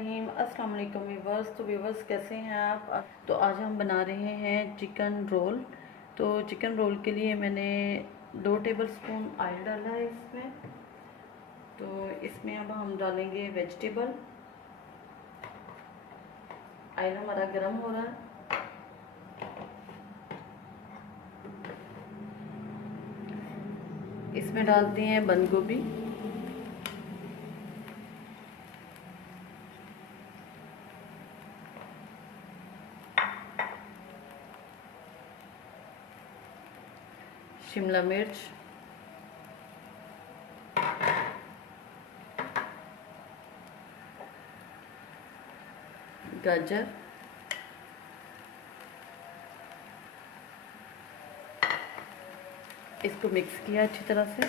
बिस्मिल्लाहिर्रहमानिर्रहीम। अस्सलाम वालेकुम व्यूवर्स। तो व्यूवर्स कैसे हैं आप? तो आज हम बना रहे हैं चिकन रोल। तो चिकन रोल के लिए मैंने 2 टेबलस्पून ऑयल डाला है इसमें। तो इसमें अब हम डालेंगे वेजिटेबल। ऑयल हमारा गर्म हो रहा है। इसमें डालते हैं बंद गोभी, शिमला मिर्च, गाजर, इसको मिक्स किया अच्छी तरह से।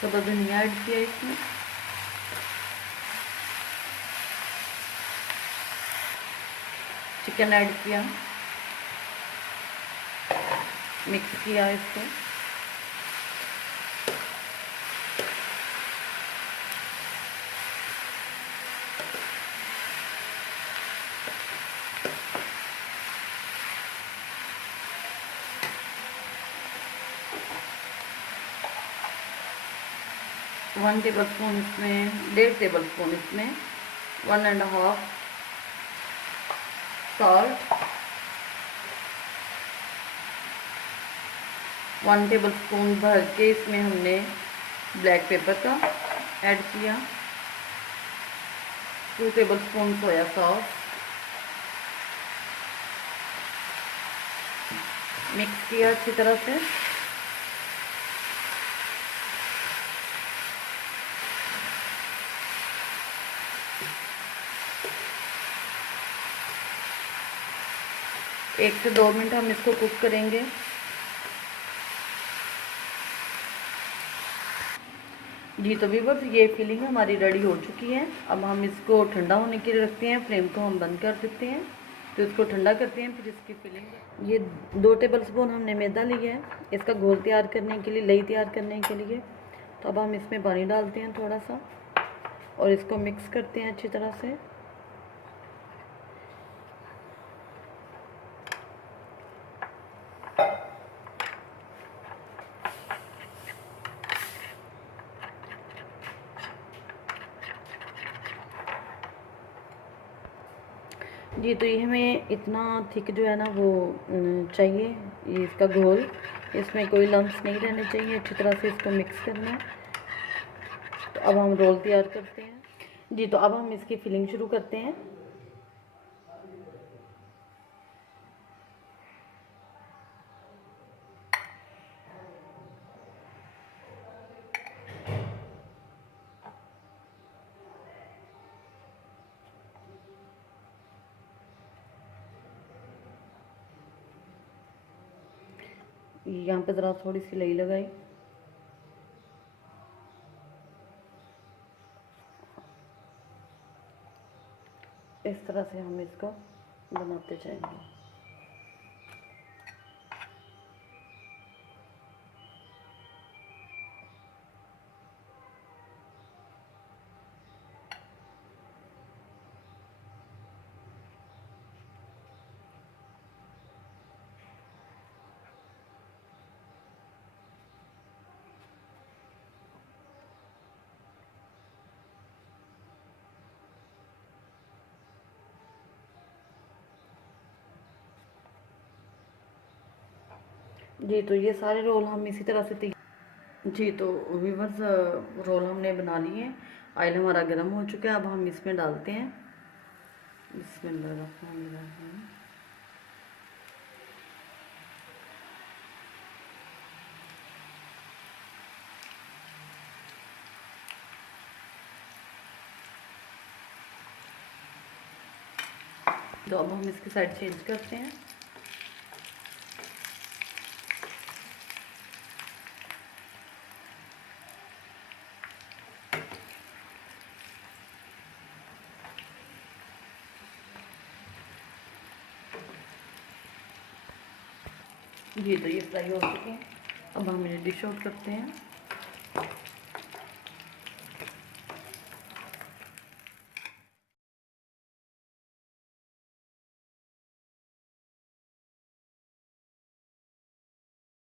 सब्ज़ धनिया ऐड किया इसमें। चिकन ऐड किया, मिक्स किया इसको। वन टेबल स्पून इसमें, 1.5 टेबल स्पून इसमें 1.5 सॉल्ट, 1 टेबल स्पून भर के इसमें हमने ब्लैक पेपर का ऐड किया, 2 table spoon soya sauce, mix किया अच्छी तरह से। एक से 2 मिनट हम इसको कुक करेंगे। जी तो व्यूअर्स, ये फिलिंग हमारी रेडी हो चुकी है। अब हम इसको ठंडा होने के लिए रखते हैं। फ्लेम को हम बंद कर देते हैं, तो इसको ठंडा करते हैं, फिर इसकी फिलिंग। ये 2 टेबल स्पून हमने मैदा लिया है इसका घोल तैयार करने के लिए, लई तैयार करने के लिए। तो अब हम इसमें पानी डालते हैं थोड़ा सा और इसको मिक्स करते हैं अच्छी तरह से। जी तो ये हमें इतना थिक जो है ना वो चाहिए, ये इसका घोल, इसमें कोई लम्स नहीं रहने चाहिए। अच्छी तरह से इसको मिक्स करना है। तो अब हम रोल तैयार करते हैं। जी तो अब हम इसकी फिलिंग शुरू करते हैं। यहाँ पे ज़रा थोड़ी सी लई लगाई। इस तरह से हम इसको बनाते जाएंगे। जी तो ये सारे रोल हम इसी तरह से जी तो व्यूअर्स, रोल हमने बना लिए हैं। ऑयल हमारा गर्म हो चुका है। अब हम इसमें डालते हैं। बिस्मिल्लाहिर्रहमानिर्रहीम। तो अब हम इसकी साइड चेंज करते हैं। जी तो ये फ्राई हो चुके हैं। अब हम इन्हें डिश आउट करते हैं।